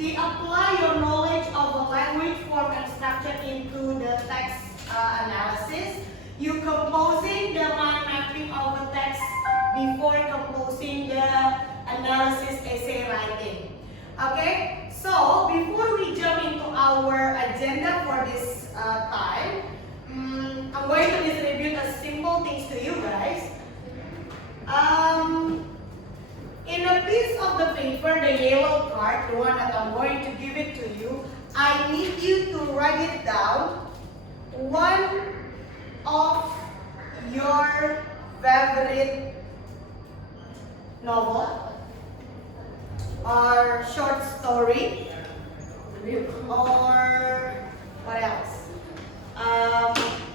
They apply your knowledge of the language, form, and structure into the text analysis. You composing the mind mapping of the text before composing the analysis essay writing. Okay, so before we jump into our agenda for this time, I'm going to distribute a simple things to you guys. In a piece of the paper, the yellow card, the one that I'm going to give it to you, I need you to write it down. One of your favorite novel or short story or what else?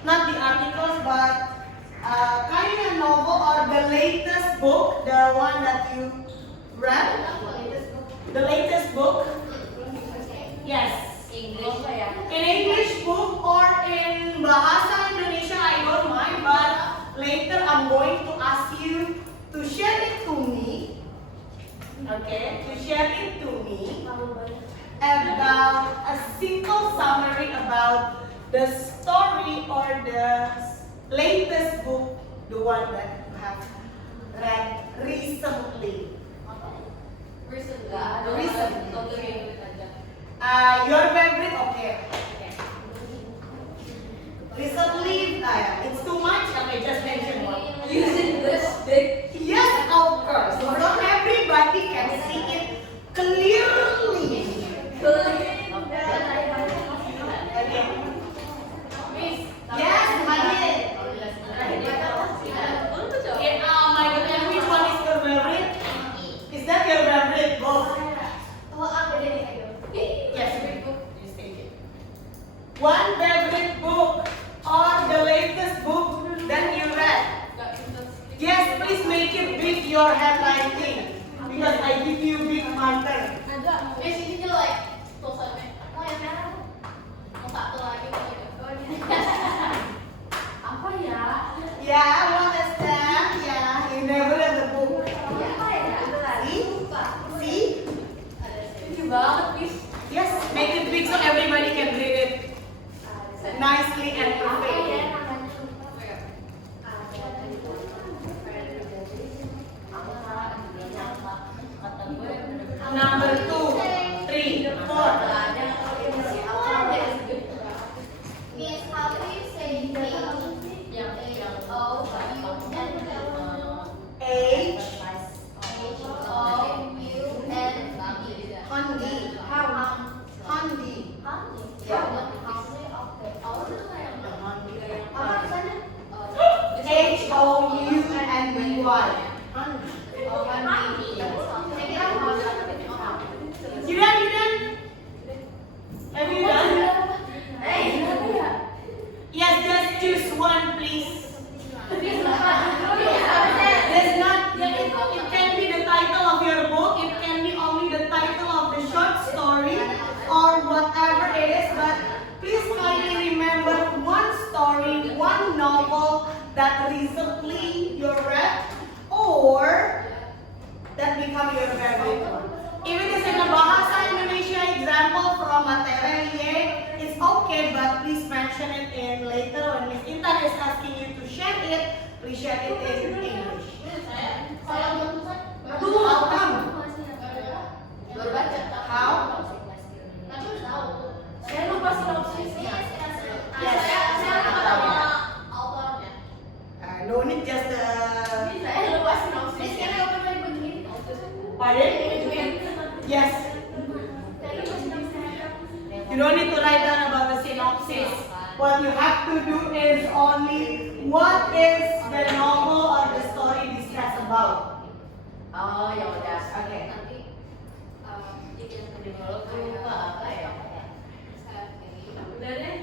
Not the articles, but kind of novel or the latest book, the one that you read. The latest book. Yes. English. In English book or in Bahasa Indonesia, I don't mind, but later I'm going to ask you to share it to me. Okay, to share it to me about a simple summary about the story or the latest book, the one that you have read recently. Recently. Your favorite, okay. Recently, it's too much. Okay, just mention one. Using this big. Yes, of course. Not everybody can see it clearly. Okay. Yes, Majid. Okay, my goodness, which one is your favorite? Is that your favorite book? Yes, you state it. One favorite book or the latest book that you read. Yes, please make it big your handwriting because I give you big marker. Yeah, what is that? Yeah, you never read the book. See? Yes, make it big so everybody can read it nicely and perfect. Number 2, 3, 4. Miss, how do you say H, H-O-U-N-D? Handi. H-O-U-N-D-Y. You done? You done? Have you done? Yes, just choose one, please. There's not. It can be the title of your book. It can be only the title of the short story or whatever it is. But please kindly remember one story, one novel that recently you read or that become your favorite one. If it is in a Bahasa Indonesia example from Materie, it's okay, but please mention it in later when Miss Intan is asking you to share it. Please share it in English. How come? How? No need just pardon? Yes. You don't need to write down about the synopsis. What you have to do is only what is the novel or the story discussed about. Oh, ya udah. Okay. Udah deh.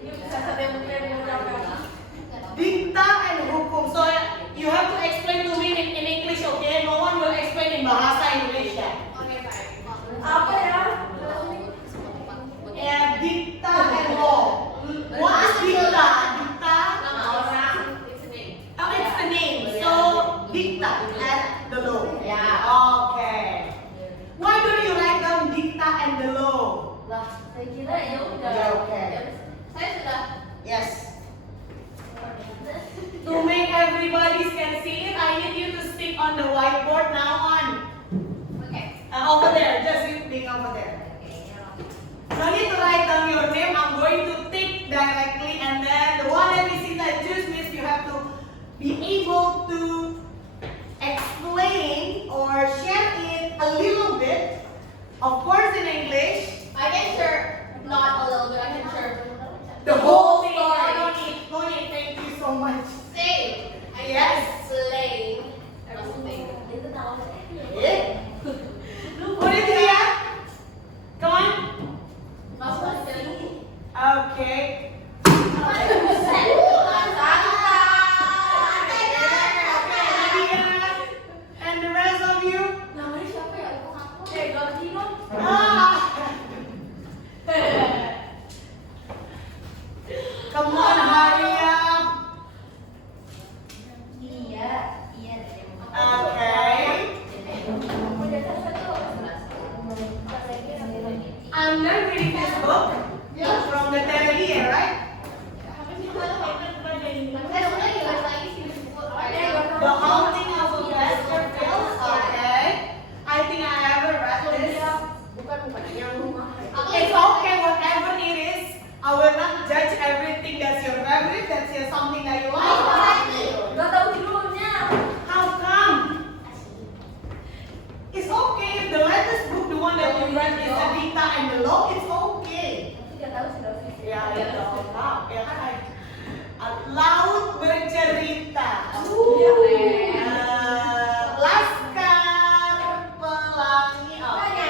Ini bisa satu yang mungkin yang udah. Dikta and hukum. So you have to explain to me in English, okay? No one will explain in Bahasa Indonesia. Apa ya? Yeah, dikta and law. What is dikta? Dikta? Nama orang. It's a name. Oh, it's the name. So dikta and the law. Yeah. Okay. Why don't you write down dikta and Lah, saya kira ya udah. Ya, oke. Saya sudah. Yes. To make everybody can see it, I need you to stick on the whiteboard now on. Oke. Over there, just being over there. No need to write down your name. I'm going to tick directly, and then the one that is in that choose means you have to be able to explain or share it a little bit. Of course, in English. I can share not a little bit. I can share The whole thing. story. No need. Thank you so much. Say, I Yes. slaying everything. Yeah. What is it? Yeah? Come on. Okay. And the rest of you? Namanya siapa ya? Ganti dong. Come on, hurry up. Iya. Okay. I'm done reading this book from the Teleria, right? The Haunting of a Baskerville. Okay. I think I ever read this. It's okay, whatever it is. I will not judge everything that's your favorite. That's your something that you like. Gak tahu judulnya. How come? It's okay if the latest book, the one that you read, is Adita and the Law. It's okay. Gak tahu sudah. Ya, ya tahu. Ya kan? Laut bercerita. Laskar Pelangi. Oke.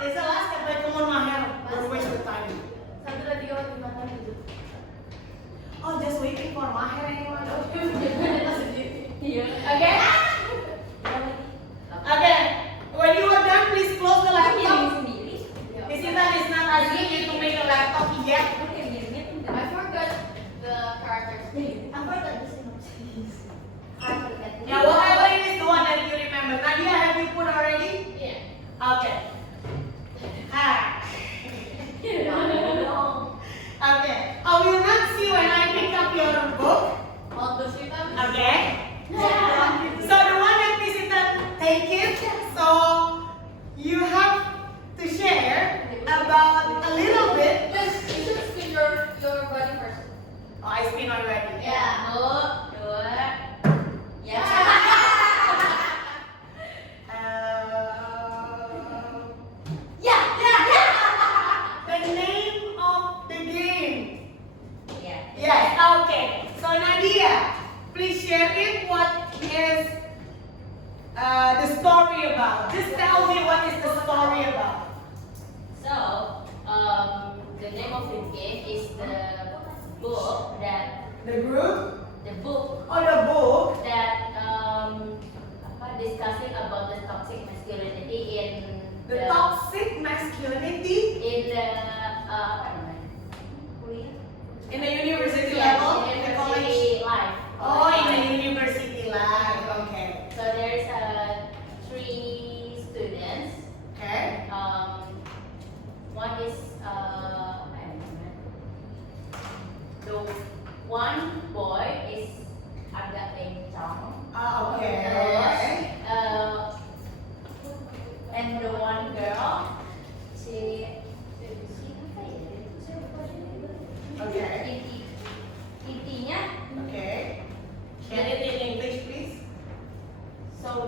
It's a Laskar by Kumon Maher. Don't waste your time. Satu lagi kalau dimakan gitu. Oh, just waiting for Maher anymore. Iya. Oke. Okay. When you are done, please close the laptop. Sendiri. Visitor is not asking you to make a laptop yet. I forgot the characters. Yeah, whatever it is, the one that you remember. Nadia, have you put already? Yeah. Okay. Ah. Okay. I will not see when I pick up your book. Okay. So the one that visitor take it. So you have to share about a little bit. You should spin your body first. Oh, I spin already. Ya. 1, 2. Ya. Ya. The name of the game. Ya. Yes, okay. So Nadia, please share it. What is the story about? Just tell me what is the story about. So, the name of the game is the book that The group or the book? Discussing about the toxic masculinity in The toxic masculinity in the apa namanya? Kuliah. in the university Yeah, level, in in the university college. life. Oh, in the university life. Okay. So there's 3 students. Okay. One is apa ya namanya? The one boy is agak bencong. Okay. Terus, and the one girl, si apa ya? Okay. Intinya, Okay. Share it in English, please. so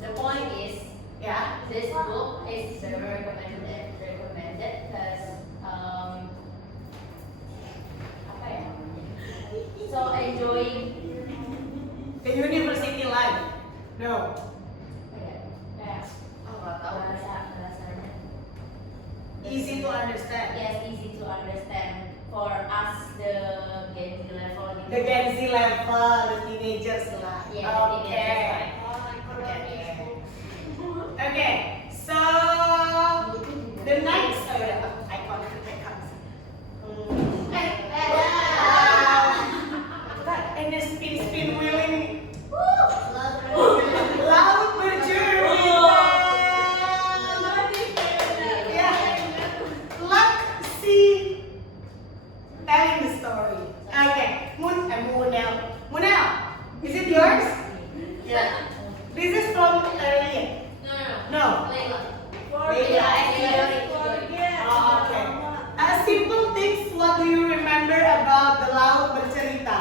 the point is, Yeah. this book is very recommended because apa ya namanya? So enjoying The university life. No. kayak nggak tahu bahasanya. Easy to understand. Yes, easy to understand for us the Gen Z level. The Gen Z level, the teenagers lah. Yeah, the Okay. teenagers. Okay. So the next, I can't pick up. And the spin wheeling. Laut from earlier? No. Layla. Oh, okay. Simple things. What do you remember about the Laut Bercerita?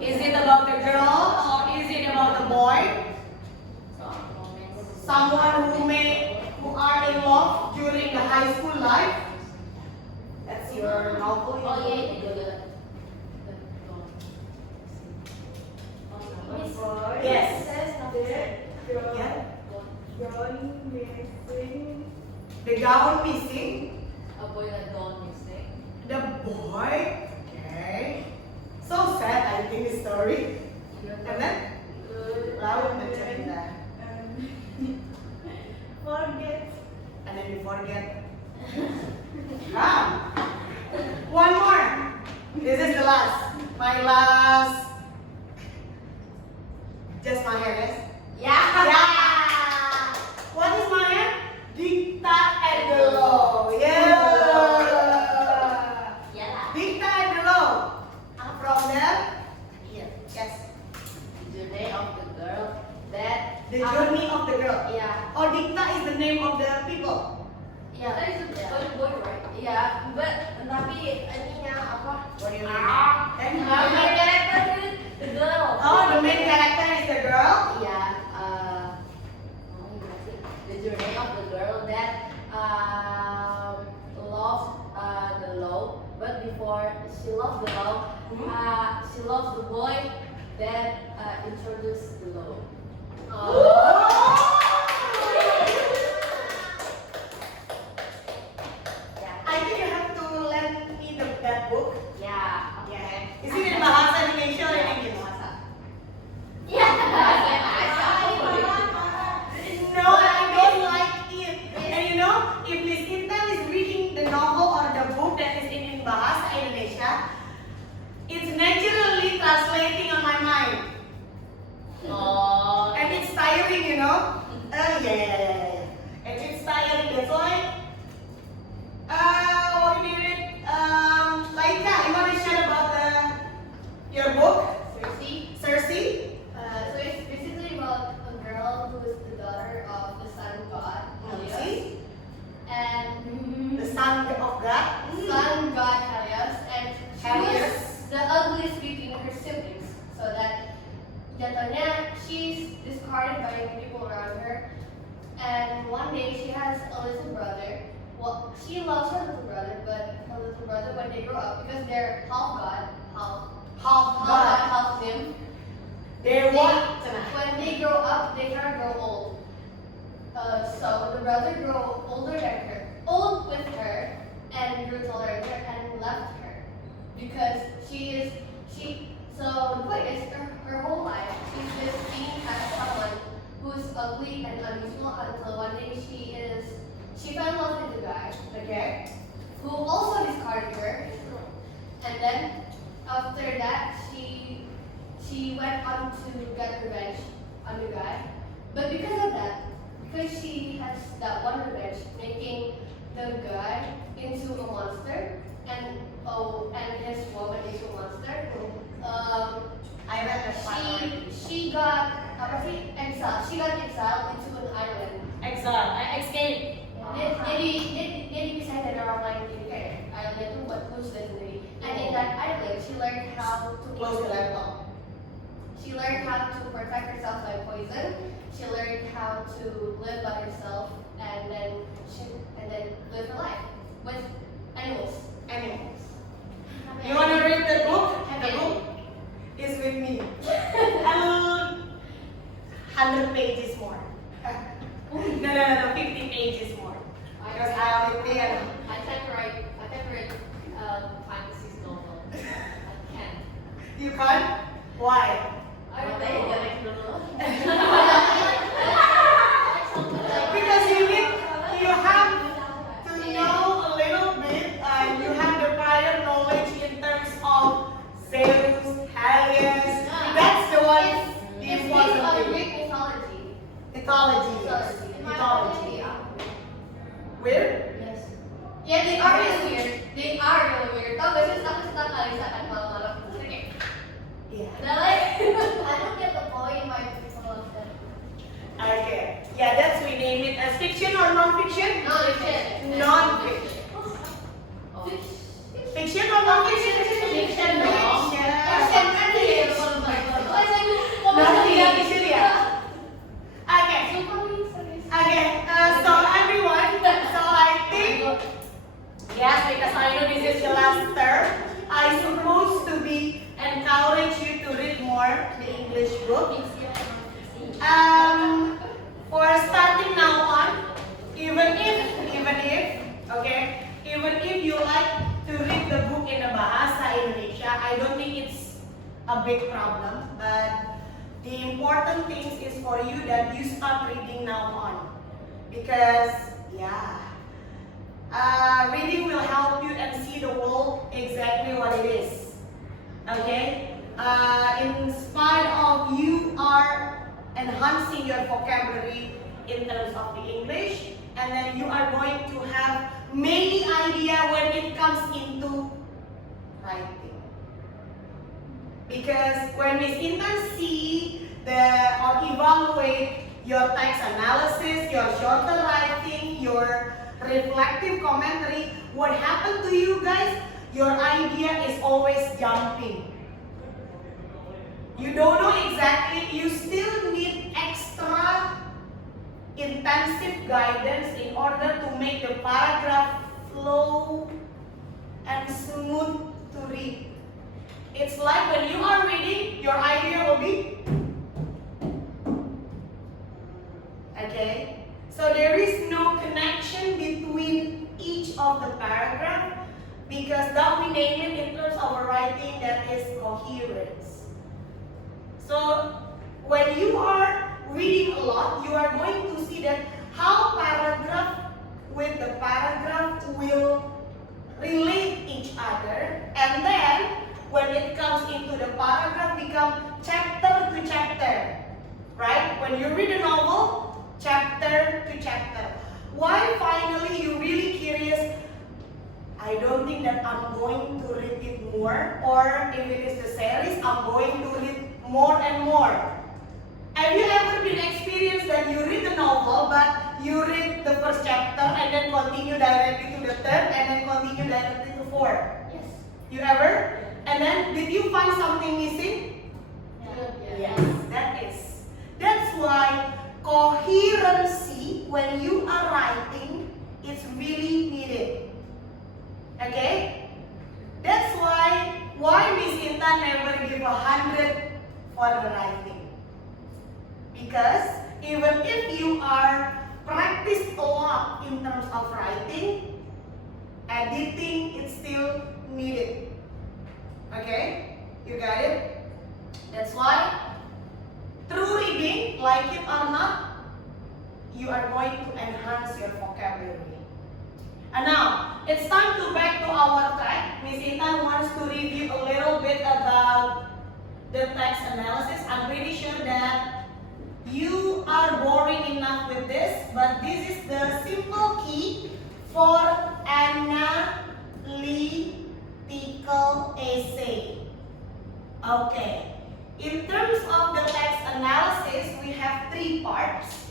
Is it about the girl or is it about the boy? Someone who are in love during the high school life. That's your novel. Oh yeah, Yes. Yeah. The gown missing. A boy that gone missing. The boy. Okay. So sad. I think the story. And then Laut Bercerita. Forget. And then you forget. One more. This is the last. My last. Just my hair, yes? Yeah. What is my hair? Dicta and the law. Yeah. Yeah. Dicta and the law. From there. Here. Yes. The name of the girl that. The journey of the girl. Yeah. Or Dicta is the name of the people. Yeah. That is a boy, right? Yeah, but tapi ininya apa? What do you mean? The main character is the girl. Oh, the main character is the girl. Yeah. The journey of the girl that loves the law, but before she loves the law, she loves the boy that introduced the law. I think you have to lend me that book. Yeah. Yeah. Is it in Bahasa Indonesia or in English? No, I don't like it. And you know, if Miss Intel is reading the novel or the book that is in Bahasa Indonesia, it's naturally translating on my mind. Oh. And it's tiring, you know? Yeah. And it's tiring, that's why. What do you read? Laika, you want to share about your book? Cersei? So it's basically about a girl who is the daughter of the sun god, Helios, See? and The son of God? sun god Helios, and she was Helios. the ugliest between her siblings, so that jatuhnya she's discarded by the people around her. And one day she has a little brother. Well, she loves her little brother, but her little brother, when they grow up, because they're half god, Half God. half nymph, They what? when they grow up, they kind of grow old. So the brother grew older than her, old with her, and grew taller than her, and left her because she. So the point is, her whole life she's just seen as someone who's ugly and unusual until one day she fell in love with a guy Okay. who also discarded her, and then after that she went on to get revenge on the guy. But because of that, because she has that one revenge, making the guy into a monster and his woman into a monster. I read the part. She got exiled. She got exiled into an island. Escape. Dia dipisahin dari orang lain gitu kayak islandnya tuh buat khusus sendiri. And in that island, she learned how to Close the laptop. She learned how to protect herself by poison. She learned how to live by herself and then live her life with animals. Animals. You want to read the book? The book is with me. 100 pages more. No, 50 pages more. Because I only pay enough. I can't read fantasy novel. I can't. You can't? Why? I don't know. Because you have to know a little bit and you have the prior knowledge in terms of Zeus, Helios. That's the one It's you based want on to do. Greek mythology. Mythology. So, in my Mythology. opinion, Where? yes. Yes, fiction or non-fiction? Non-fiction. Non-fiction. Fiction or non-fiction? Fiction dong. Fiction. Fiction ya? Okay. So everyone, so I think, yes, because I know this is the last term, I supposed to be encourage you to read more the English book. For starting now on, even if you like to read the book in the Bahasa Indonesia, I don't think it's a big problem. But the important thing is for you that you start reading now on, because reading will help you and see the world exactly what it is. Okay. In spite of you are enhancing your vocabulary in terms of the English, and then you are going to have many idea when it comes into writing. Because when Miss Intan see or evaluate your text analysis, your shorter writing, your reflective commentary, what happened to you guys? Your idea is always jumping. You don't know exactly, you still need extra intensive guidance in order to make the paragraph flow and smooth to read. It's like when you are reading, your idea will be, okay? So there is no connection between each of the paragraph, because that we name it in terms of a writing that is coherence. So when you are reading a lot, you are going to see that how paragraph with the paragraph will relate each other, and then when it comes into the paragraph become chapter to chapter, right? When you read a novel, chapter to chapter. Why finally you really curious? I don't think that I'm going to read it more, or if it is the series, I'm going to read more and more. Have you ever been experienced that you read the novel, but you read the first chapter and then continue directly to the third and then continue directly to fourth? Yes. You ever? And then did you find something missing? Yes, that is. That's why coherency when you are writing is really needed. Okay? That's why Miss Intan never give 100 for the writing. Because even if you are practiced a lot in terms of writing, editing is still needed. Okay? You got it? That's why through reading, like it or not, you are going to enhance your vocabulary. And now, it's time to back to our track. Miss Intan wants to review a little bit about the text analysis. I'm pretty sure that you are boring enough with this, but this is the simple key for analytical essay. Okay. In terms of the text analysis, we have 3 parts.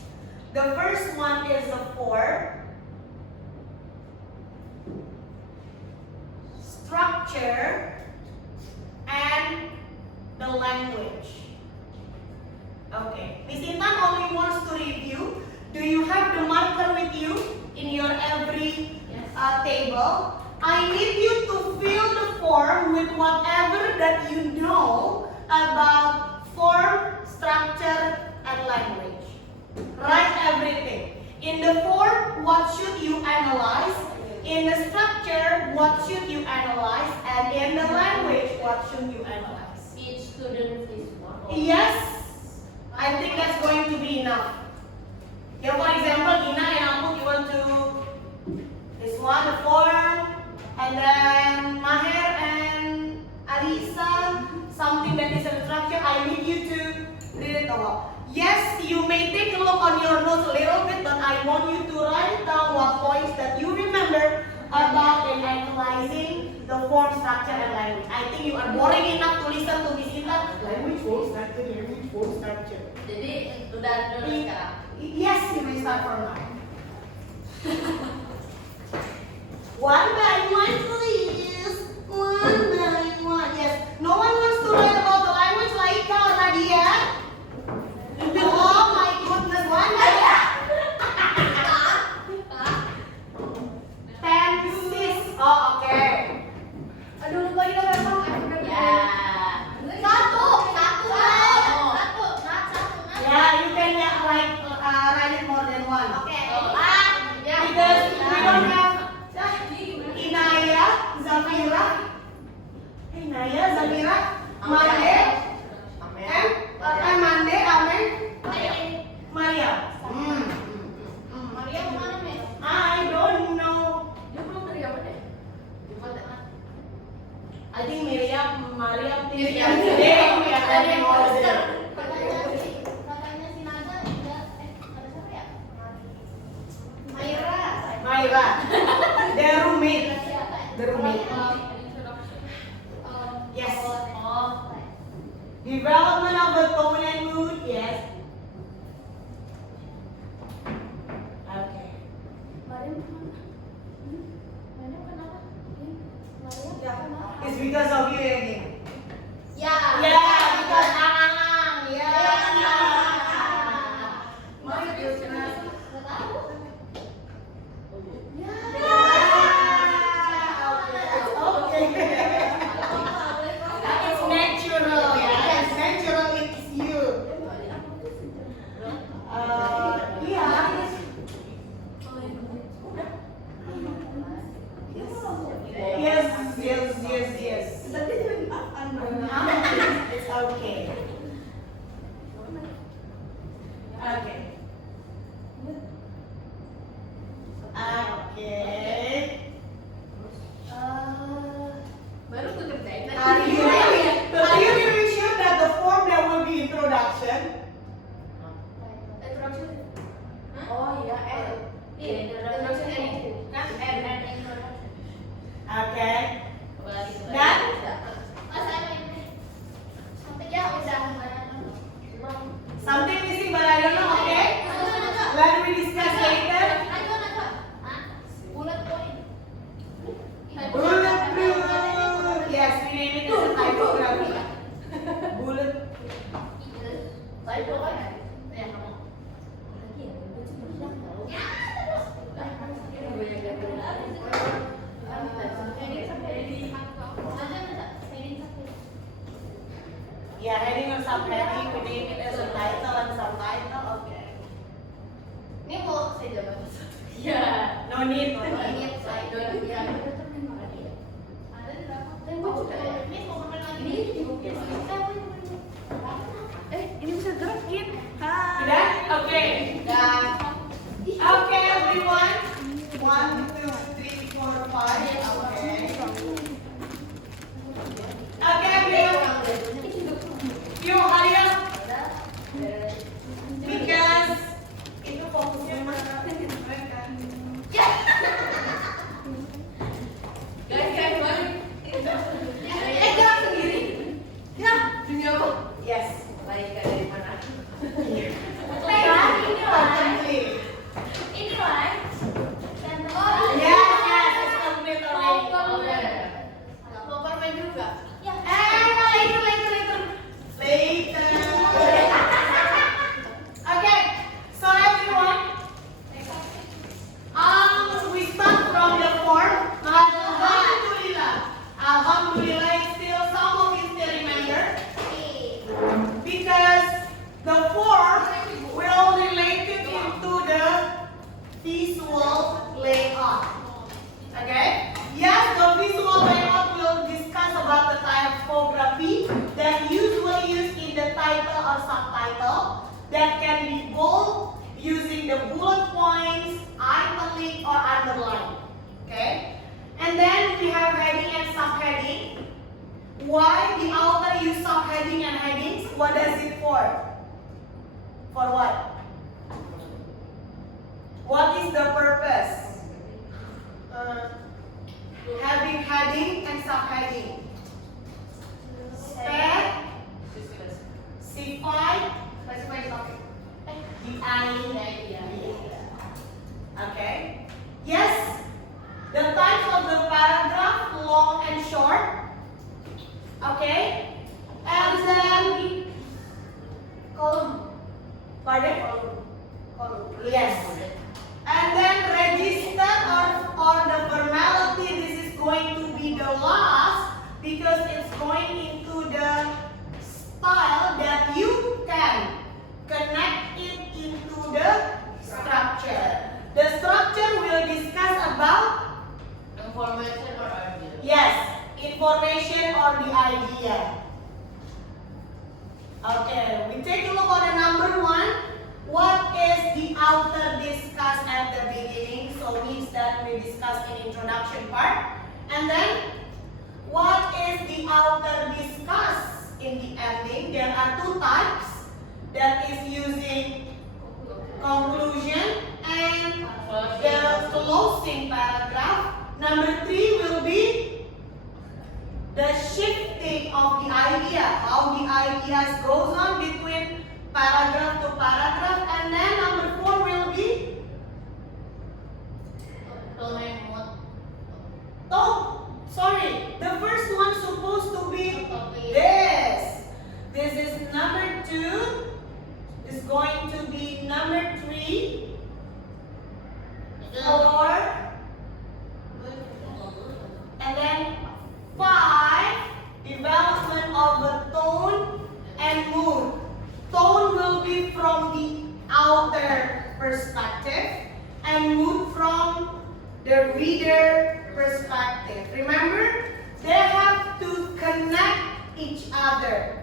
The first one is the form, structure, and the language. Okay. Miss Intan only wants to review. Do you have the marker with you in your every table? I need you to fill the form with whatever that you know about form, structure, and language. Write everything. In the form, what should you analyze? In the structure, what should you analyze? And in the language, what should you analyze? Each student is one. Yes, I think that's going to be enough. Yeah, for example, Ina and Amput, you want to this one, the form, and then Maher and Alisa, something that is a structure. I need you to read it all. Yes, you may take a look on your notes a little bit, but I want you to write down what points that you remember about in analyzing the form, structure, and language. I think you are boring enough to listen to Miss Intan. Language, form, structure, language, form, structure. Jadi udah sekarang. Yes, you may start from now. One by one, please. One by one. Yes. No one wants to write about the language Laika or Nadia? Oh my goodness. One by tenses. Oh, okay. Aduh, lupa kita memang. Ya. Satu. Yeah, you can write it more than one. Oke. Because we don't have Inaya, Zafira, Mande, Mande, Amen, Maria. Maria kemana, Miss? I don't know. Dia belum dari apa deh? I think Miriam. Miriam. We are having all of them. Katanya si Nada ada siapa ya? Maira. Maira, the roommate. The roommate. Yes. Oh. Development of the tone and mood. Yes. Okay. Mariam kemana? Mariam kenapa? Mariam kenapa? It's because of you again. Ya. Yeah, because Anang. Yeah. Nggak tahu. Ya. Okay. It's natural, yeah. It's natural. It's you. Yeah. Yes. It's okay. Okay. Okay. Baru tuh kerjain. Are you really sure that the form there will be introduction? Introduction. Oh iya, Iya, introduction and kan introduction. Okay. Kembali. Dan? Sampai ya udah. Something missing but I don't know, okay? When we discuss later. Bullet point. Bullet blue. Yes, we name it as a typography. Bullet. Saya pokoknya. Ya, kamu. Yeah, heading or subheading, we name it as a title and subtitle. Okay. Ini mau saya jawab satu. Iya. No need. Ini saya jawab. Iya. Ada di belakang. Dan gue juga ya. Ini mau makan lagi. Ini juga. Ini bisa gerakin. Sudah? Okay. Okay, everyone. 1, 2, 3, 4, 5. Okay. Okay, everyone. Yuk, ayo. Because itu fokusnya mana? Guys, balik. Gerak sendiri. Demi apa? Yes. Baik dari mana? Ini lah. Yes, it's complete already. Mau permen juga. Ya. Later. Okay, so everyone, we start from the form. Alhamdulillah, it's still some of you still remember because the form will relate it into the visual layout. Okay? Yes, the visual layout will discuss about the typography that usually used in the title or subtitle that can be bold using the bullet points, italic, or underline. Okay? And then we have heading and subheading. Why the author use subheading and headings? What does it for? For what? What is the purpose? Having heading and subheading. Specify topic. The idea. Okay. short. Okay? And then column. Pardon? Column. Yes. And then register or the formality, this is going to be the last because it's going into the style that you can connect it into the structure. The structure will discuss about Information or idea? yes, information or the idea. Okay, we take a look on the number 1. What is the author discuss at the beginning? So means that we discuss in introduction part. And then what is the author discuss in the ending? There are 2 types. That is using conclusion and the closing paragraph. Number 3 will be the shifting of the idea, how the ideas goes on between paragraph to paragraph, and then number 4 will be the first one supposed to be this. This is number 2. Is going to be number 3. 4. And then 5, development of the tone and mood. Tone will be from the outer perspective and mood from the reader perspective. Remember, they have to connect each other.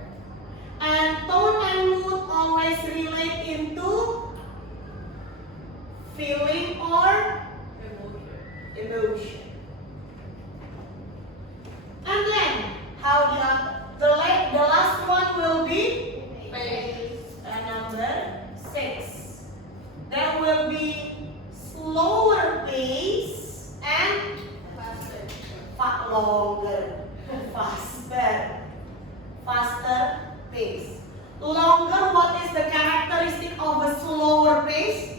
And tone and mood always relate into feeling or emotion. And then, the last one will be number 6. There will be slower pace and faster pace. Longer, what is the characteristic of a slower pace?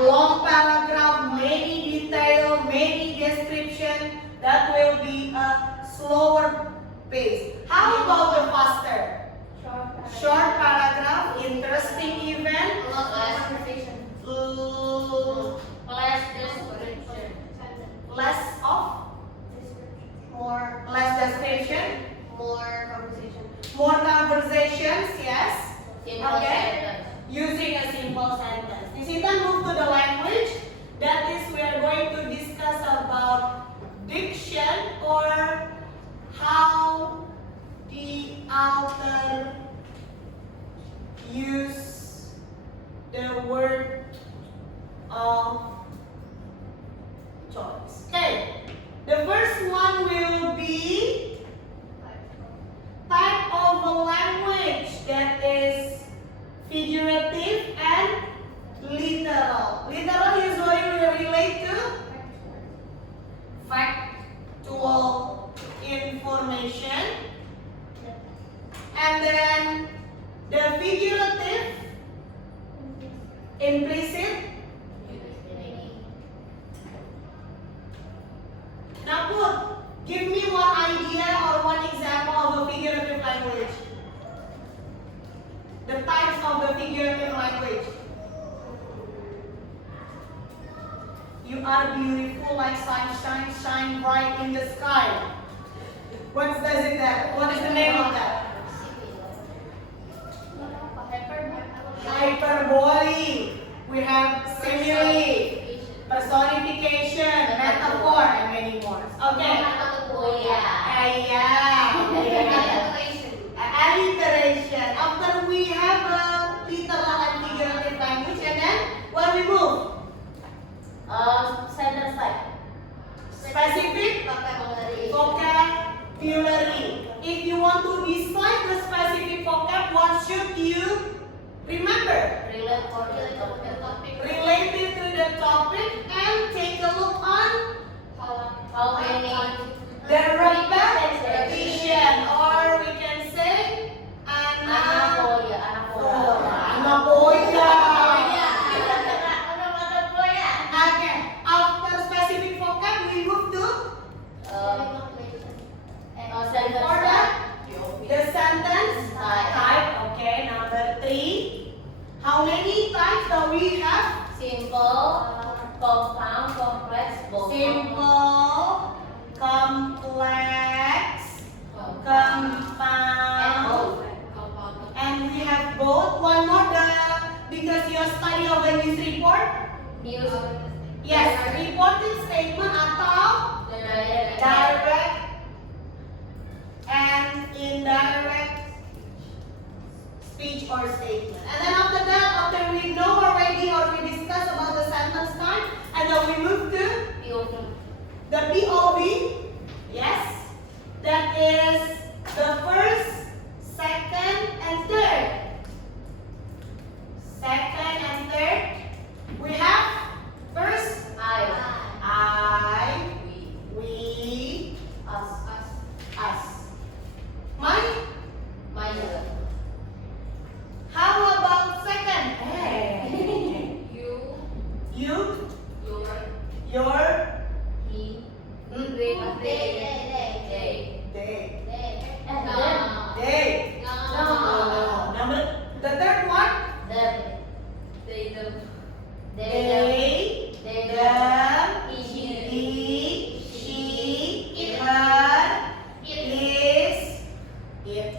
Long paragraph, many detail, many description. That will be a slower pace. How about the faster? Short paragraph, interesting event, less description, more conversations, yes. Okay. Using a simple sentence. Then move to the language. That is, we are going to discuss about diction or how the author use the word of choice. Okay. The first one will be type of a language that is figurative and literal. Literal usually will relate to factual information. And then the figurative, implicit. Now give me one idea or one example of a figurative language. The types of the figurative language. You are beautiful like sunshine, shine bright in the sky. What is that? What is the name of that? Hyperbole. We have simile, personification, metaphor, and many more. Okay. Alliteration. After we have a literal and figurative language, and then what we move? Sentence type. Specific vocabulary. If you want to decide the specific vocab, what should you remember? Related to the topic, and take a look on How many? the repetition, or we can say anapoia. Okay. After specific vocab, we move to Before that, the sentence type. Okay, number 3. How many types do we have? Simple, compound, complex, both. Simple, complex, compound, and we have both. One more, because your study of the news report. News. Yes, reported statement atau direct and indirect speech or statement. And then after that, after we know already or we discuss about the sentence time, and then we move to the POV. Yes, that is the first, second, and third. Second and third. We have first, I, we, us. Mine. How about second? Hey. You, your, He, they. No. The third one? them, They, them, he, she, her, his, it.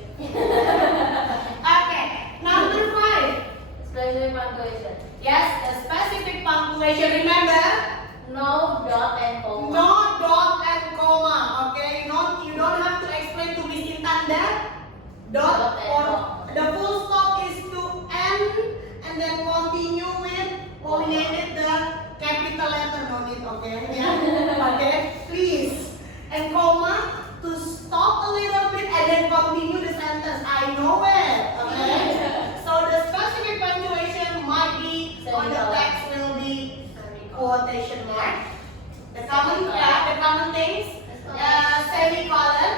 Okay, number 5. specific punctuation. Yes, a specific punctuation. Remember, No dot and comma. no dot and comma. Okay, you don't have to explain to Miss Intan that dot or the full stop is to end and then continue with pointed the capital letter on it. Okay, yeah. Okay, please. And comma to stop a little bit and then continue the sentence. I know it. Okay. So the specific punctuation might be on the text will be quotation mark. The common things. Semicolon.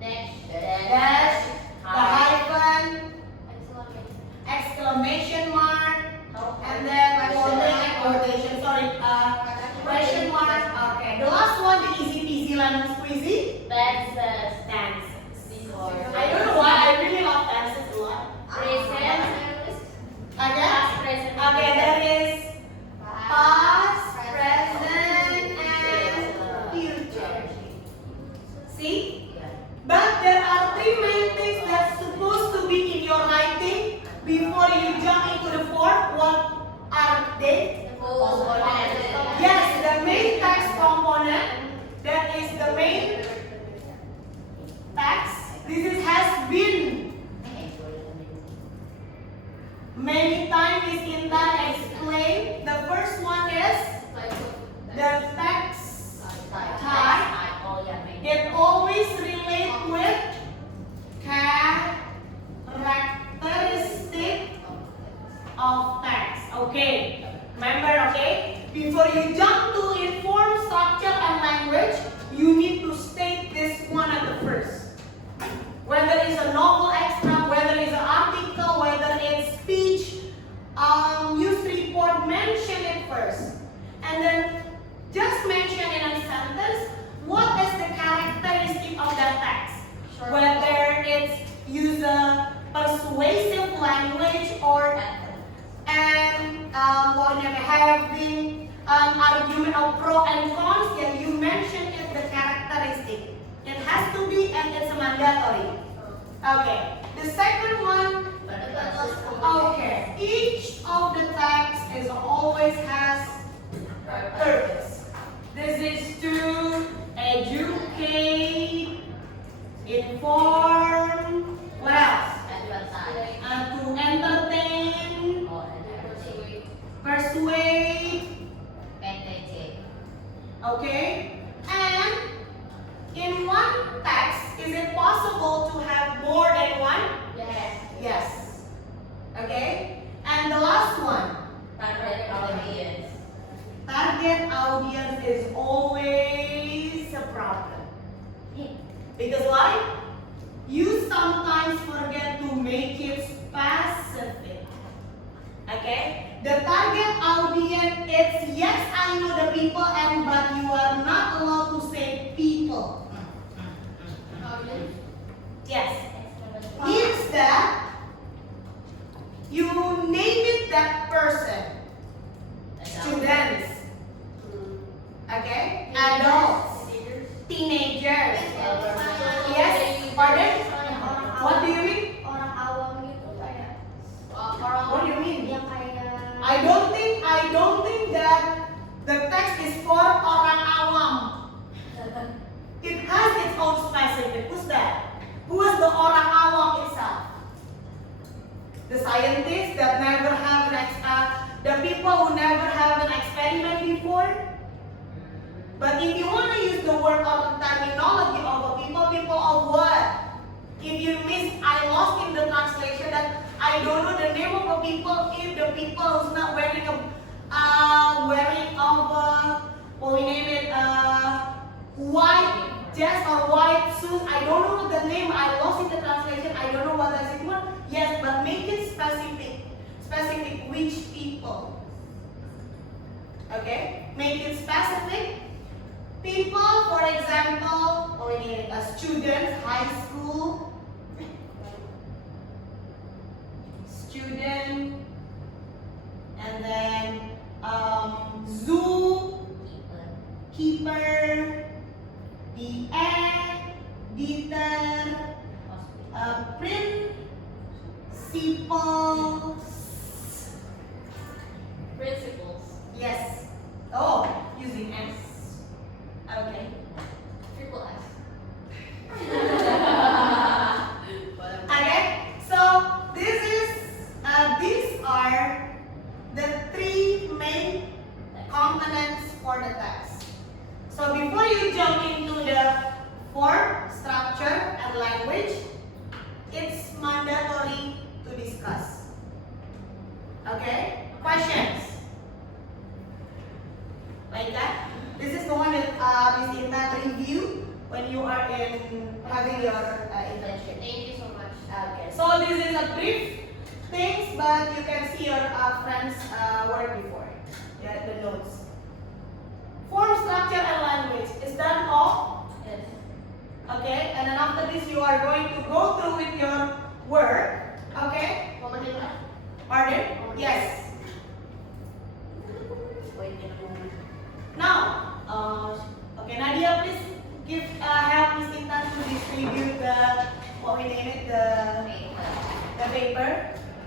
Dash. The hyphen. Exclamation mark. And then quotation. Sorry. Question mark. Okay. The last one, the easy peasy lemon squeezy. Tenses. I don't know why. I really love tenses a lot. Present. Okay. Past, present. Okay. There is past, present, and future. See? But there are 3 main things that's supposed to be in your writing before you jump into the 4th. What are they? Yes, the main text component. That is the main text. Has been many times is in that explained. The first one is the text type. It always relate with characteristic of text. Okay, remember, okay? Before you jump to inform structure and language, you need to state this one at the first. Whether it's a novel extract, whether it's an article, whether it's speech, news report, mention it first. And then just mention in a sentence what is the characteristic of that text. Whether it's use a persuasive language or having an argument of pro and cons, yeah, you mention it the characteristic. It has to be and it's mandatory. Okay. The second one, okay. Each of the text is always has purpose. This is to educate, inform, what else? To entertain, persuade. Okay? And in one text, is it possible to have more than one? Yes. Okay? And the last one, target audience is always a problem. Because why? You sometimes forget to make it specific. Okay? The target audience, it's yes, I know the people, and but you are not allowed to say people. Yes. Means that you name it that person. Students. Okay? Adults. Teenagers. Yes. Pardon? What do you mean? Orang awam gitu kayak What do you mean? yang kayak I don't think that the text is for orang awam. It has its own specific. Who's that? Who is the orang awam itself? The scientists that never have the people who never have an experiment before. But if you want to use the word or the terminology of a people of what? If you miss, I lost in the translation that I don't know the name of a people. If the people who's not wearing what we name it, white dress or white shoes. I don't know the name. I lost in the translation. I don't know what does it mean. Yes, but make it specific. Specific which people. Okay, make it specific. People, for example, or students, high school, student, and then zoo, keeper, editor, Principles. yes. Oh, using S. Okay. Triple S. Okay. So these are the three main components for the text. So before you jump into the form, structure, and language, it's mandatory to discuss. Okay? Questions? Like that? This is the one that Miss Intan review when you are having your internship. Thank you so much. Okay. So this is a brief things, but you can see your friends' work before. Yeah, the notes. Form, structure, and language. Is that all? Yes. Okay. And then after this, you are going to go through with your work. Okay. Pardon? Yes. Wait a moment. Now, okay, Nadia, please give help Miss Intan to distribute the what we name it, the paper,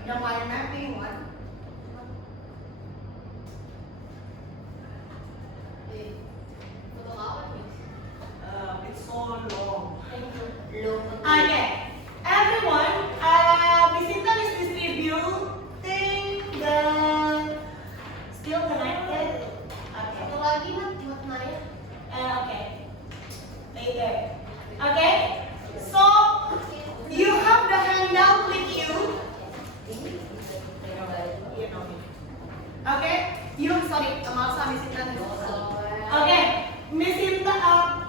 the mind mapping one. It's so long. Okay, everyone, Miss Intan is distributing the still connected. Okay. Satu lagi buat Naya. Okay. Later. Okay. So you have the handout with you. You know me. Okay. You sorry, Amalsa, Miss Intan. Okay. Miss Intan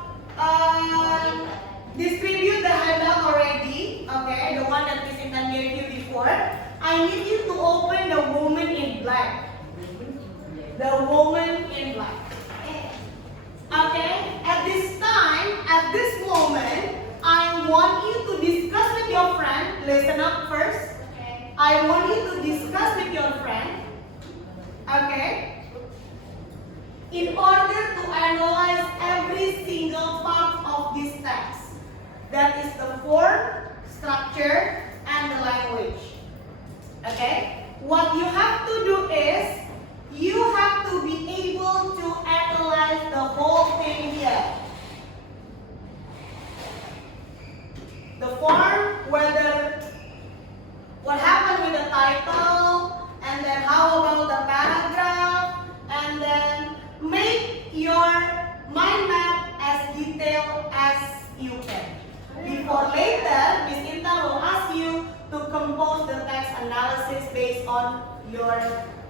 distribute the handout already. Okay, the one that Miss Intan gave you before. I need you to open the woman in black. The woman in black. Okay, at this time, at this moment, I want you to discuss with your friend. Listen up first. Okay. I want you to discuss with your friend. Okay. In order to analyze every single part of this text. That is the form, structure, and the language. Okay. What you have to do is you have to be able to analyze the whole thing here. The form, whether what happened with the title, and then how about the paragraph, and then make your mind map as detailed as you can. Before later, Miss Intan will ask you to compose the text analysis based on your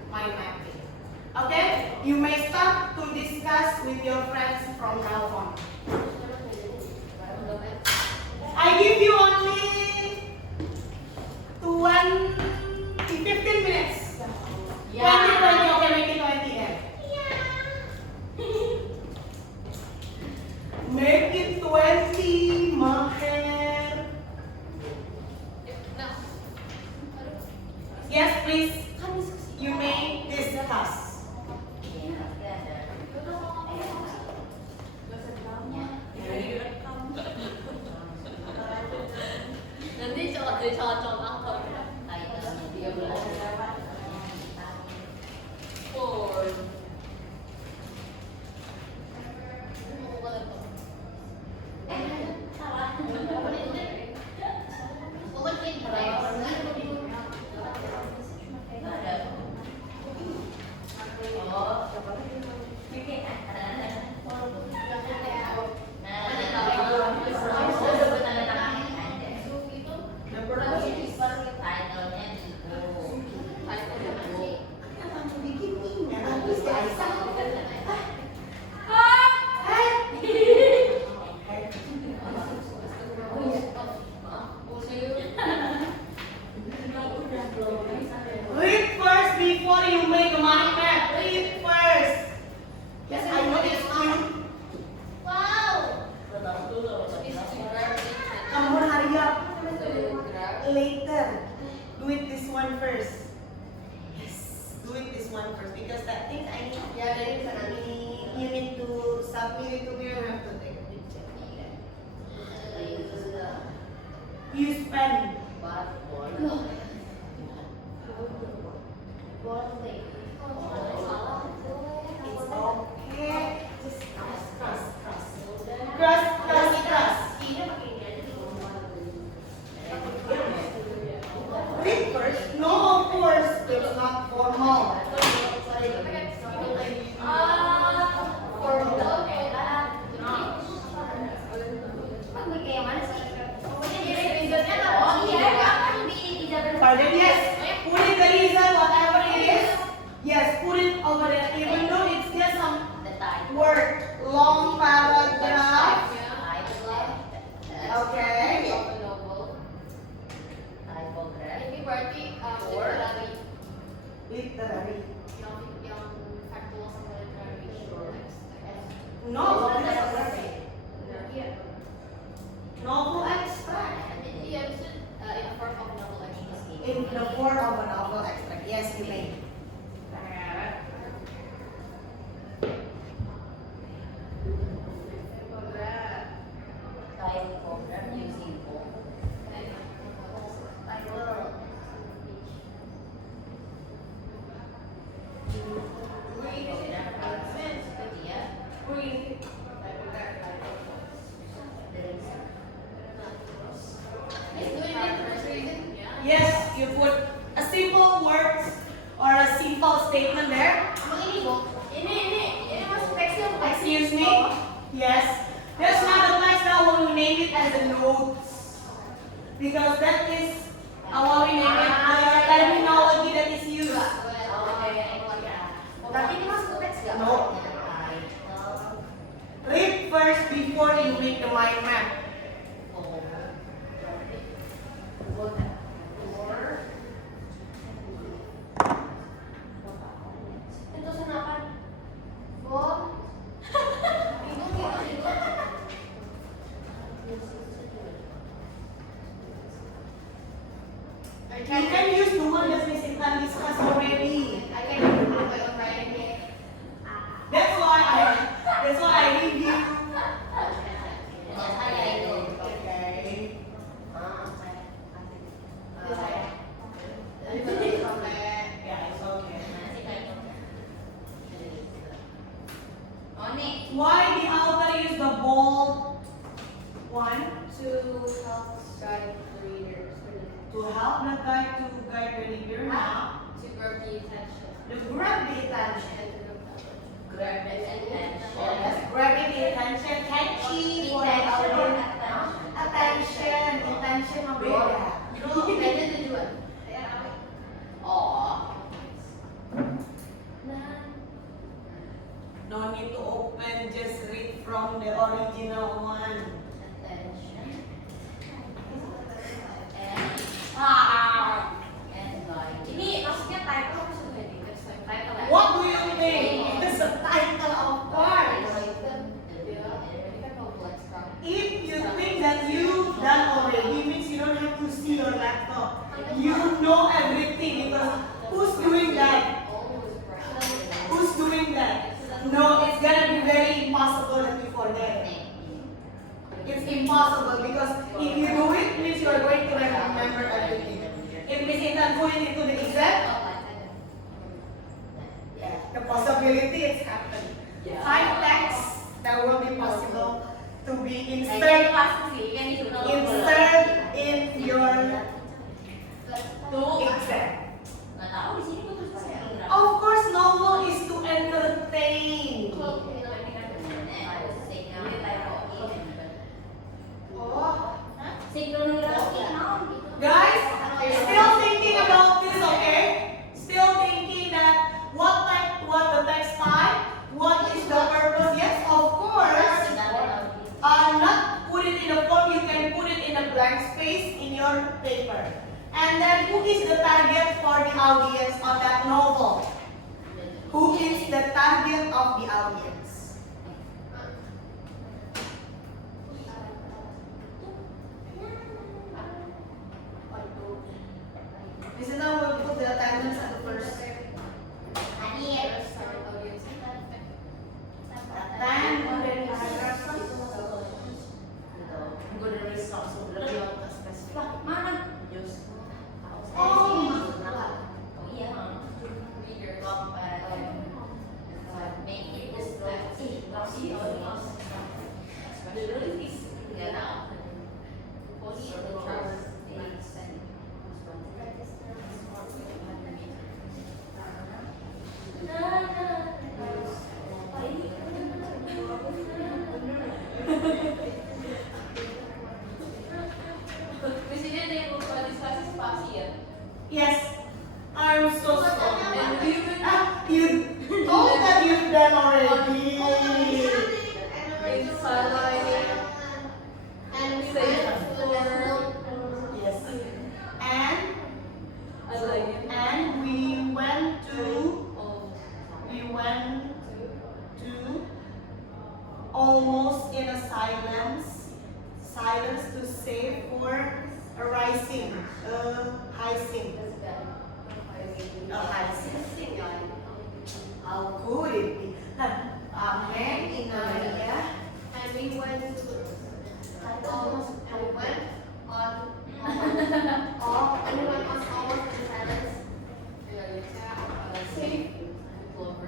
mind mapping. Okay? You may start to discuss with your friends from now on. I give you only 15 minutes. 20, okay, make it 20 then. Make it 20, Maher. Yes, please. You may discuss. Nanti cocok aku. Dia belajar. Read first before you make a mind map. Read first. Yes, I know it's you. Wow. Come on, hurry up. Later. Do it this one first. Yes, do it this one first because that thing I need. Ya, dari sana. You need to submit it to me. You have to take a picture. Use pen. It's okay. Just cross. Cross. Read first. No, of course. It's not formal. Pardon? Yes. Put in the reason, whatever it is. Yes, put it over there. Even though it's just some word, long paragraph. Okay. Ini berarti Literary. yang factual sama literary. No, novel extract. Iya, bisa in the form of novel extract. In the form of a novel extract. Yes, you may. Yes, you put a simple words or a simple statement there. Ini masuk teksnya bukan? Excuse me? Yes. There's another place now when we name it as a notes. Because that is how we name it, the terminology that is used. Tapi ini masuk teks nggak? No. Read first before you make the mind map. Itu senapan. Bom. You can use the one that Miss Intan discussed already. I can do my own writing. That's why I review. Okay. Yeah, it's okay. Why the author use the bold one? To help guide the readers. To help the guide the reader now. To grab the attention. To grab the attention. Grab the attention. Yes, grabbing the attention, catchy for the audience. Attention, intention mabeda. Beda tujuan. Oh. No need to open, just read from the original one. Attention. Ini maksudnya title apa sebenarnya? Title ya? What do you think? It's the title of part. If you think that you've done already, means you don't have to see your laptop. You know everything because audience on that novel? Who is the target of the audience? This is how we'll put the attendance at the first. 10, kemudian paragraph. Gue udah nulis langsung lebih ke spesifik. Mana? Just. Oh, Iya. Reader make it this nggak tahu. Di sini ada yang lupa diskusi spasi ya. Yes, I'm so sorry. And do you You told that you've done already. Yes. And we went to almost in a silence to save for a rising, high sing. A high sing. How could it be? Nah, Amen, Inaya. And we went on almost in silence. Safe for all, and we went on almost in silence. Safe for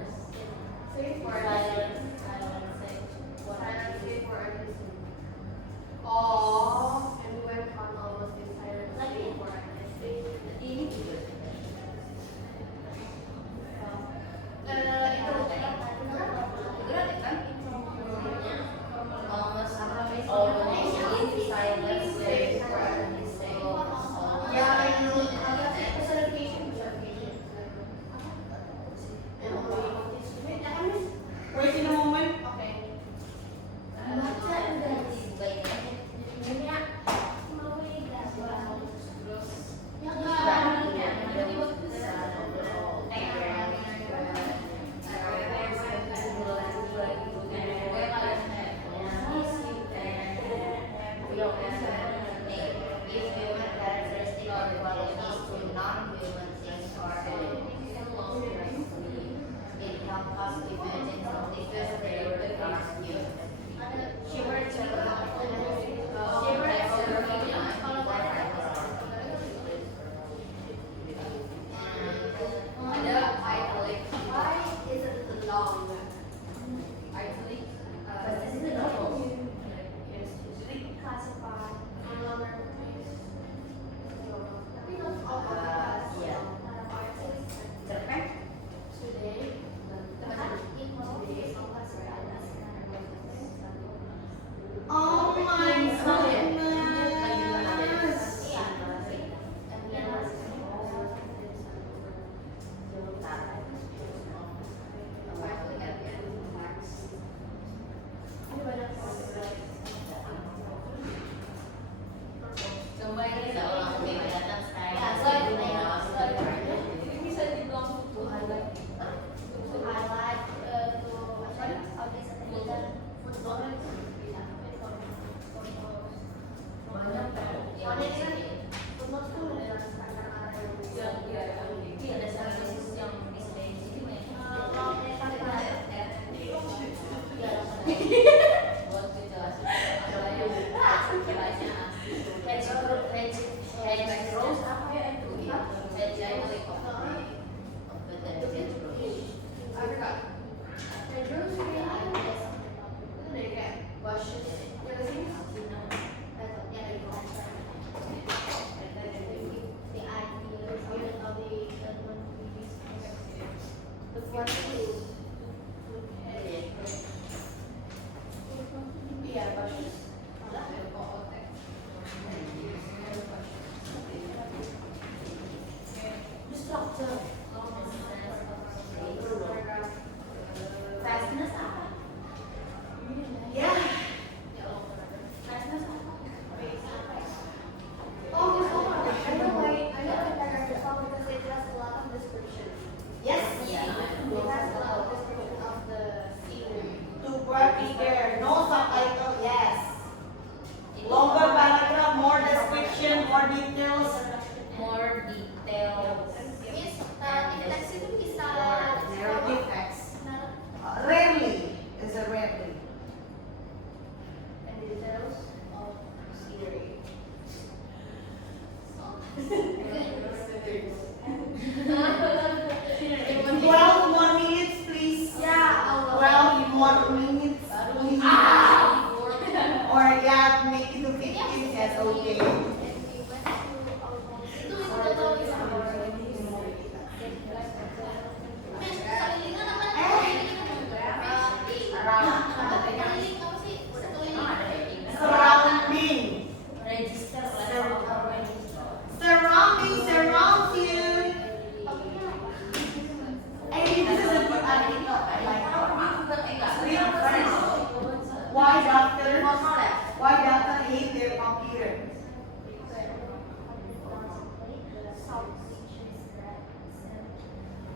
Wait in a moment. Oh my goodness. Bisa dibilang Oh, I know why. I know why paragraph is long because it has a lot of description.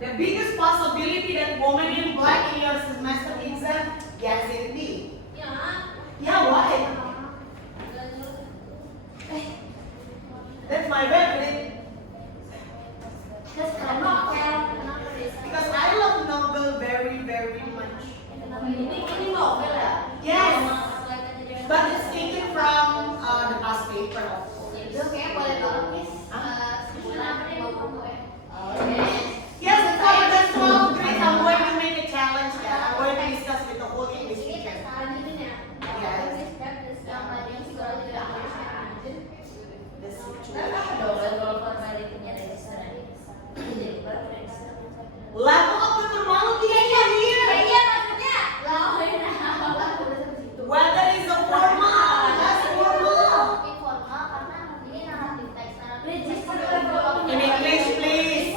The biggest possibility that woman in black in your semester exam, yes indeed. Yeah, why? That's my favorite. Because I love novel very, very much. Yes, but it's taken from the past paper, of course. Yes, for the 12th grade, I'm going to make a challenge that I'm going to discuss with the whole English teacher. The level of the thermometer here. Whether it's a formal, less formal. In English, please.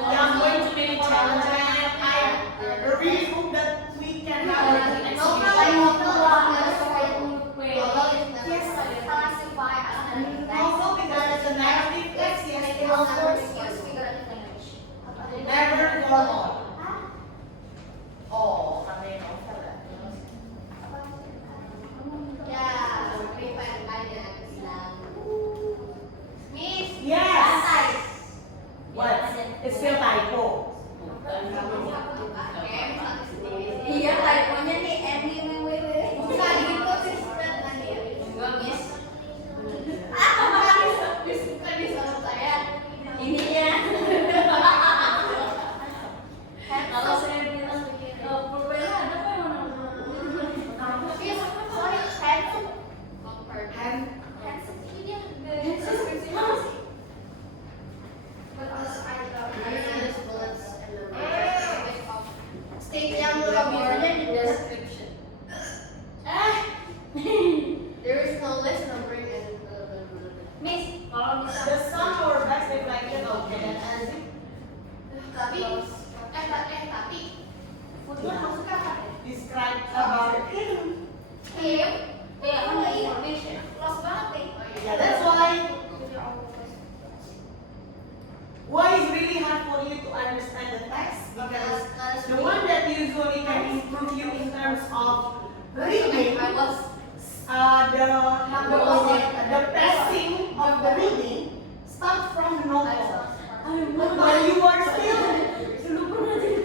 Yeah, I'm going to make a challenge and I really hope that we can have an exhibition. Novel because it's a narrative text, yes, never formal. Oh, kami novel ya. Yes. What? It's still typo. Iya, typonya nih ininya. Kalau saya bilang pulpen ada apa yang warna Hand. State yang nomornya di description. There is no list numbering and Miss, kalau bisa The sun or best reflection of the energy. tapi footnote maksudnya apa? Describe about him. information. Close banget nih. Yeah, that's why it's really hard for you to understand the text because the one that usually can improve you in terms of reading, the pacing of the reading starts from the novel. But you are still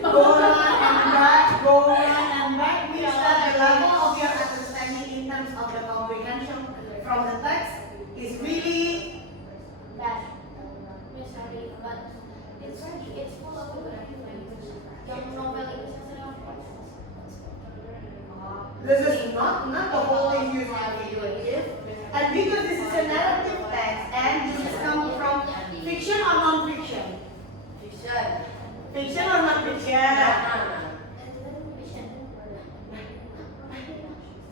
go on and back, which that the level of your understanding in terms of the comprehension from the text is really Bad. Sorry, but it's full of yang novel itu this is not the whole thing you have to do it. And because this is a narrative text and this is coming from fiction or non-fiction? Fiction or non-fiction?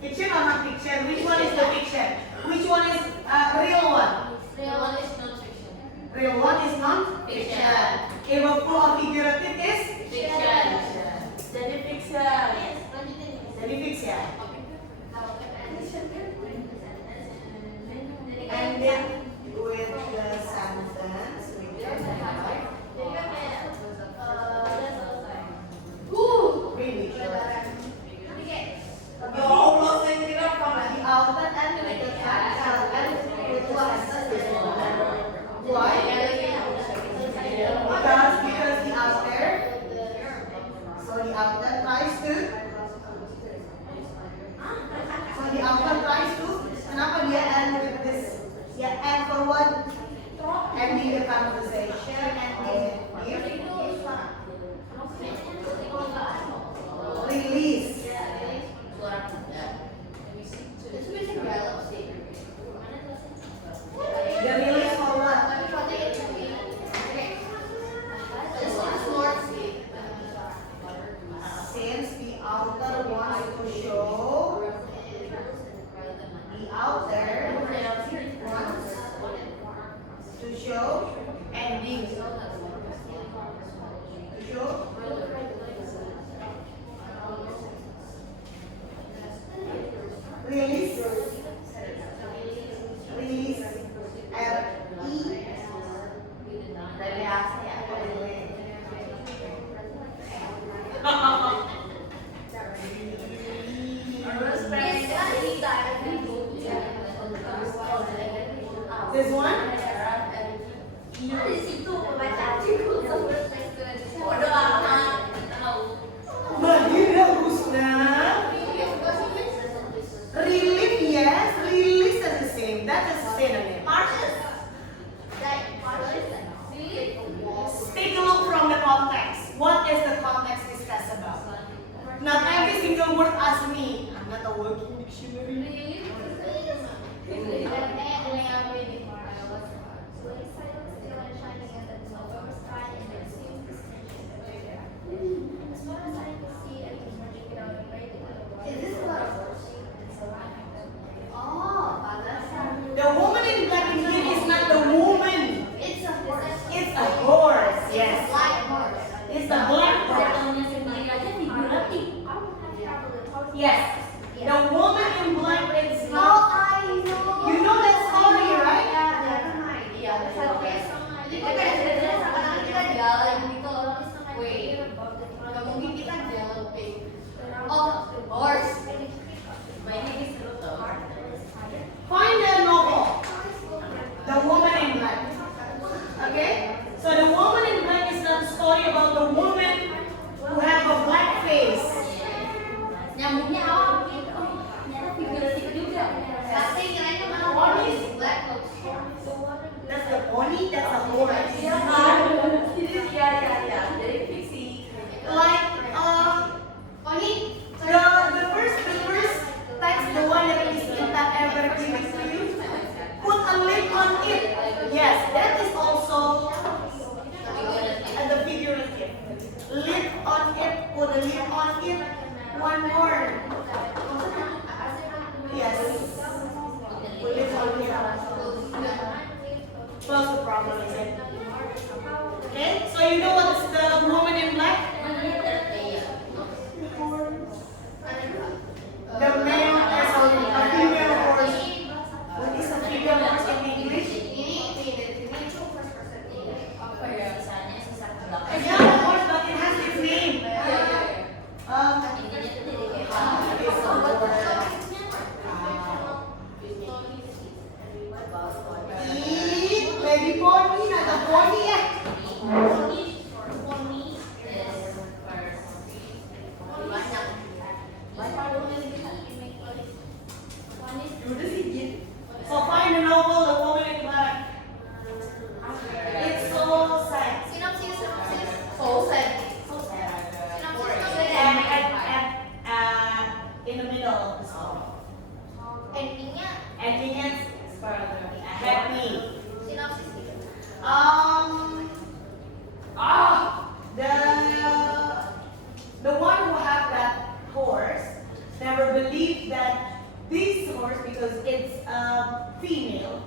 Fiction or non-fiction? Which one is the fiction? Which one is real one? Real one is non-fiction. Real one is non-fiction. If a full of figurative is? Fiction. Jadi fiction. Yes, lanjutin. Jadi fiction. And then with the sentence, we can have really short. Ya Allah, saya kira kalau di outer and with the capital and with what is why? Because the outer, so the outer tries to, kenapa dia end with this? Ya end for what? Ending the conversation, ending it. Release. The release for what? Since the outer wants to show, the outer wants to show ending. To show release. Release. R-E-L-E-A-S-E. Di situ pembacaan juga. Bodoh amat. Tahu. Mahira Husna. Relief, yes. Release is the same. That's a synonym. Take a look from the context. What is the context discussed about? Not every single word ask me. I'm not a working dictionary. The woman in black in here is not the woman. It's a horse. It's a horse. Yes. Black horse. It's a black horse. Tahunnya sendiri aja figuratif. Yes. The woman in black is Oh, not. I know. You know that story, right? Iya, jadi kita jalan gitu. Wait, nggak mungkin kita jalan kayak. Oh, horse. Mainnya di seru tuh. Find the novel. The woman in black. Okay? So the woman in black is not a story about the woman who have a black face. Nyambungnya awal gitu. Ternyata figuratif juga. Pasti kirain mana horse black horse. That's the pony, that's a horse. Iya kan? Iya. Jadi fiksi. Like Oni. the first text, the one that is in that ever given to you, put a lip on it. Yes, that is also the figurative. Lip on it, put a lip on it. One more. Yes. Put lip on it. Close the problem, is it? Okay, so you know what's the woman in black? The man is a female horse. What is a female horse in English? Apa ya? Misalnya sesat belakang. It's not a horse, but it has its name. Intinya tuh jadi kayak It's a horse. Baby pony, not a pony yet. So find the novel, The Woman in Black. It's so sad. In the middle of the story. Ending is happy. The one who have that horse never believed that this horse, because it's a female,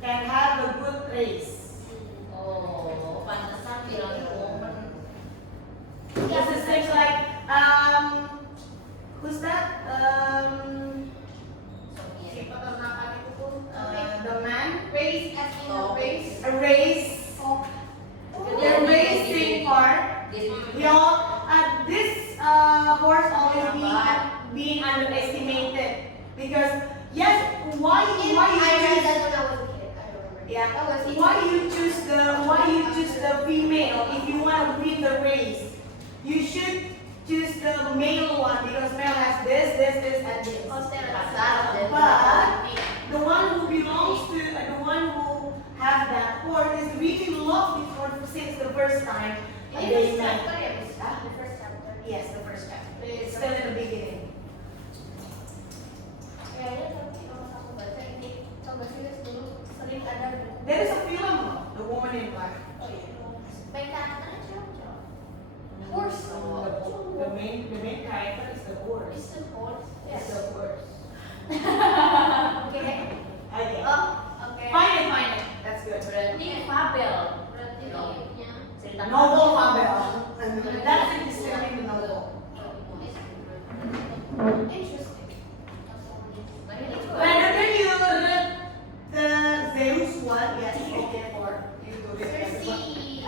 can have a good race. Oh, pantesan bilang woman. This is things like who's that? Si peternakan itu tuh, the man, Race as in a race. a race. The racing part. This horse always being underestimated because yes, why you I read choose that when I was a kid. I remember. yeah That was it. why you choose the female if you want to win the race? You should choose the male one because male has this, and this. But the one who belongs to the one who has that horse is really loved before since the first time they met. The first chapter. Yes, the first chapter. It's still in the beginning. Kayaknya kalau aku baca ini, coba sih dulu sering ada. There is a film, The Woman in Black. Main karakternya cowok. Horse. The main character is the horse. It's the horse. It's the horse. Oke. Okay. Oh, oke. Find it. That's good. Berarti fabel. Berarti No. filmnya. Cerita Novel fabel. That's it. Is still in the novel. Interesting. Whether you read the Zeus one, yes, okay, or you do it. Cersei.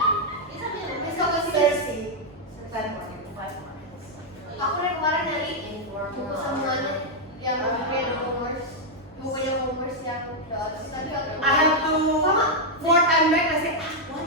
It's always Cersei. Ten more. Aku dari kemarin dari buku semuanya yang bukunya The Homers. Bukunya Homers yang tadi aku I have to sama. 4 time back. I say, what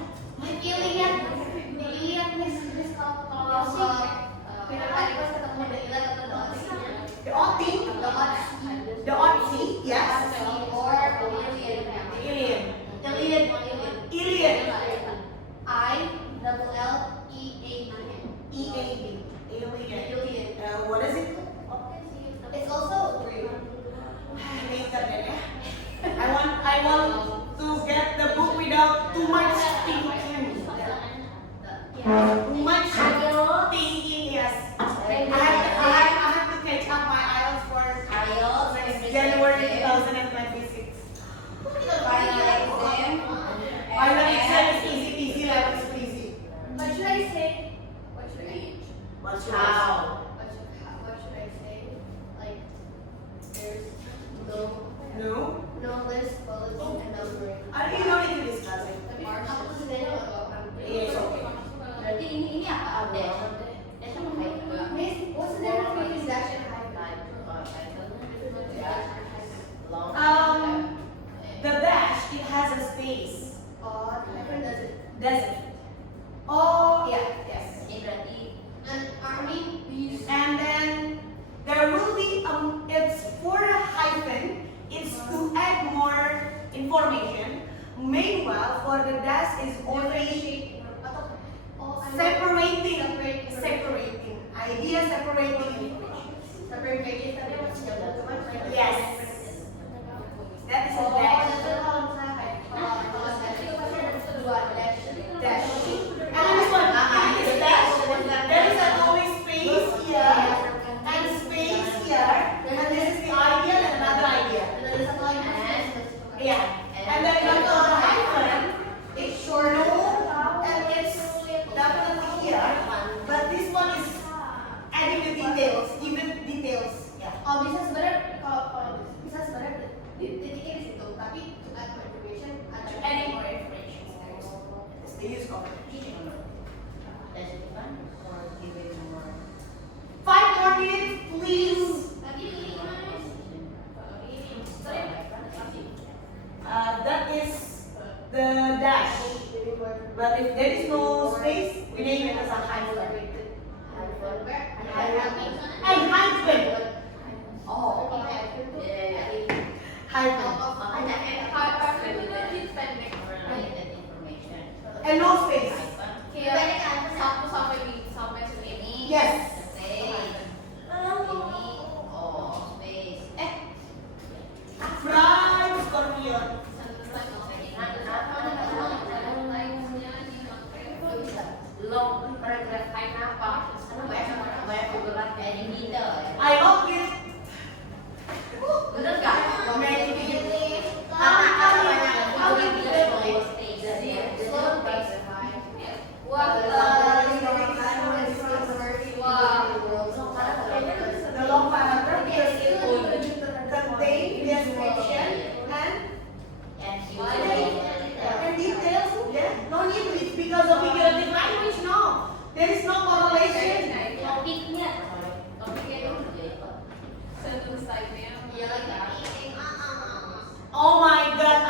Too much thinking. Too much thinking, yes. I have to catch up my IELTS for January 2026. Final exam is easy peasy, level is easy. What should I say? What should I? What's your What should I say? Like, there's no list, bullets, and numbering. You don't need to discuss it. Tapi aku sebenarnya nggak tahu kan. It's okay. Berarti ini apa dash? Dash apa hyphen? Miss, what's the difference between dash and hyphen? The dash, it has a space. Oh, hyphen doesn't. Doesn't. Oh, yeah, yes. Ini berarti And army, we use. And then there will be it's for a hyphen, it's to add more information. Meanwhile, for the dash is only separating idea, separating information. Separate pages, tapi masih ada teman. Yes. That is a Oh, dash. that's kalau misalnya kalau dash itu pasti ada dua dash. Dash. And then this one, this is dash. There is always space here and space here, and this is the idea and another idea. Dan ada satu lagi. Yeah. And then you go to hyphen, it's short and it's definitely here, but this one is adding the details, even details. Yeah. Oh, bisa sebenarnya kalau bisa sebenarnya titiknya di situ, tapi to add more information ada Adding more information. It's the use of information. dash itu kan or giving more 5 more minutes, please. That is the dash. But if there is no space, we name it as a hyphen. And hyphen. oh ya Hyphen. makanya information And no space. Kayak kan satu sampai segini. Yes. Prime Scorpion. Long paragraph kayak apa? Karena banyak berat kayak di detail ya. I love it. Bener nggak? The long paragraph contain description and details. Yeah, no need to. It's because of figurative language. No, there is no correlation. Topiknya. Oh my God,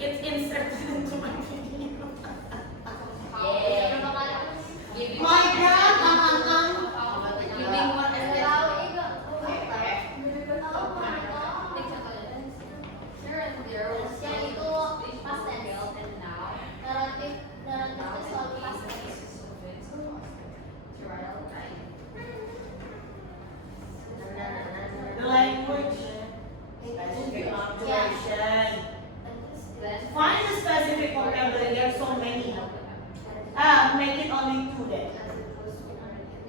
it's inserted into my video. My God, Giving more the language, specific observation. Find the specific vocabulary. There are so many. Make it only 2 then.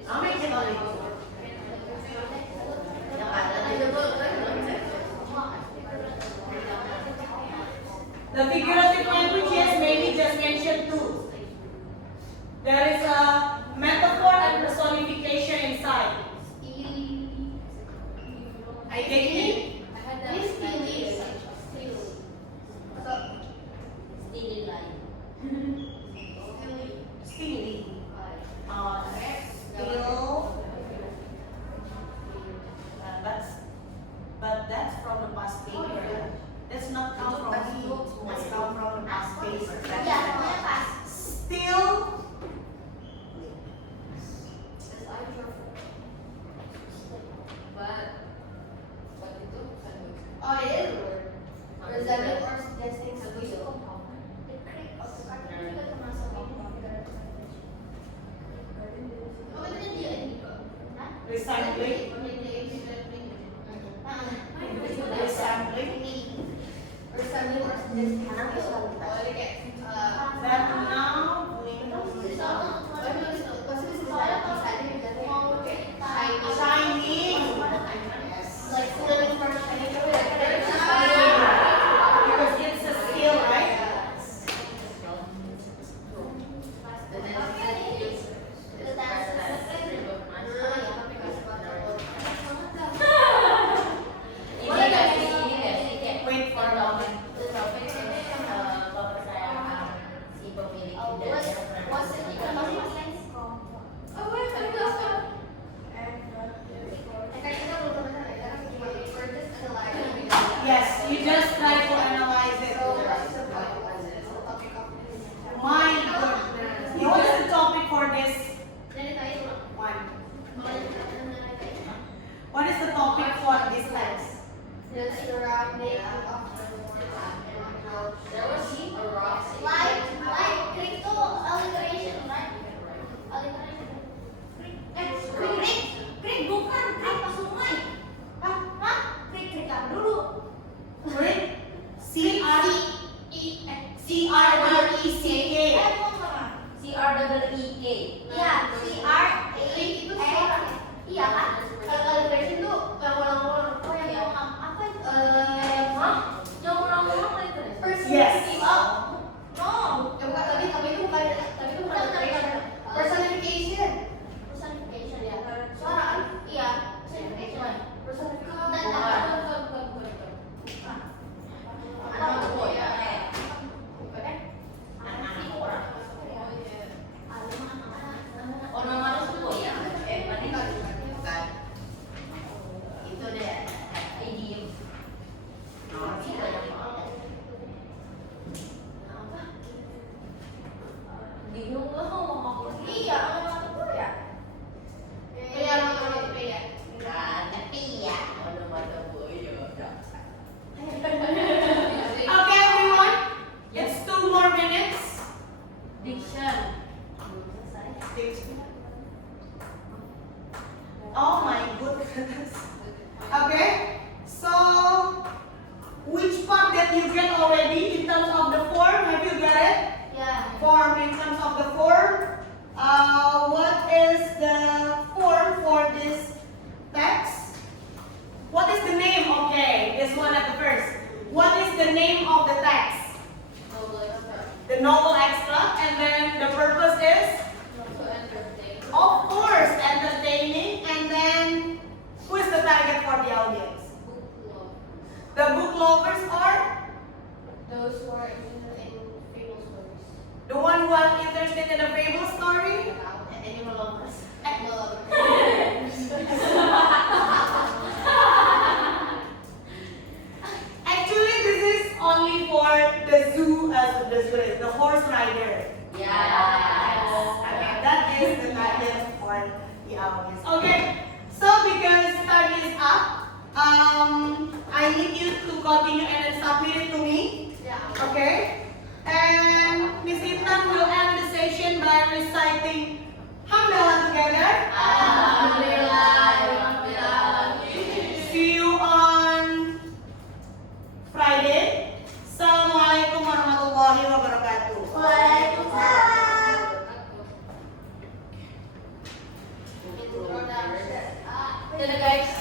I'll make it only 2. The figurative language, yes, maybe just mention 2. There is a metaphor and personification inside. I take it. Steely. Still. But that's from the past paper. That's not come from me. That's come from the past paper. Still. Oh, it is a word. Resemble or suggesting skill. and then the purpose is, To entertain. of course, entertaining, and then who is the target for the audience? Book love. The book lovers are Those who are interested in fable stories. the one who are interested in a fable story. Animal lovers. Actually, this is only for the zoo as the horse rider. Yes. Okay, that is the target for the audience. Okay, so because time is up, I need you to continue and then submit it to me. Yeah. Okay, and Miss Intan will end the session by reciting Hamdalah together. See you on Friday. Assalamualaikum warahmatullahi wabarakatuh. Guys.